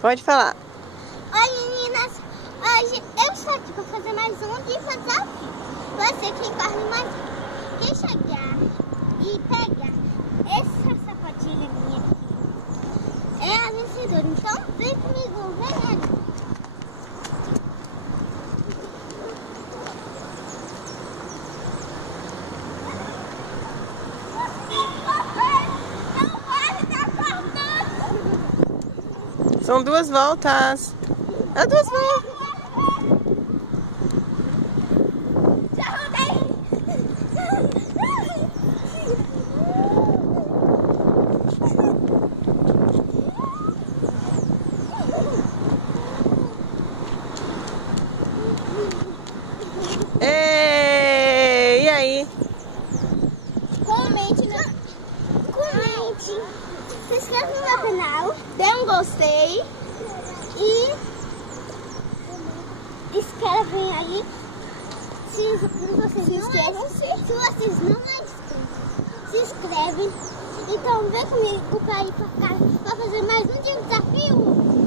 Pode falar. Oi meninas, hoje eu estou aqui para fazer mais um desafio. Você quem corre mais, quem chegar e pegar essa sapatilha minha aqui é a vencedora. Então vem comigo, vem ali. São 2 voltas. É 2 voltas. Ei, e aí? Comente, se inscreva no meu canal, dê um gostei e escrevem aí se vocês não é inscritos. Se inscrevem. Então vem comigo para ir para casa para fazer mais um desafio.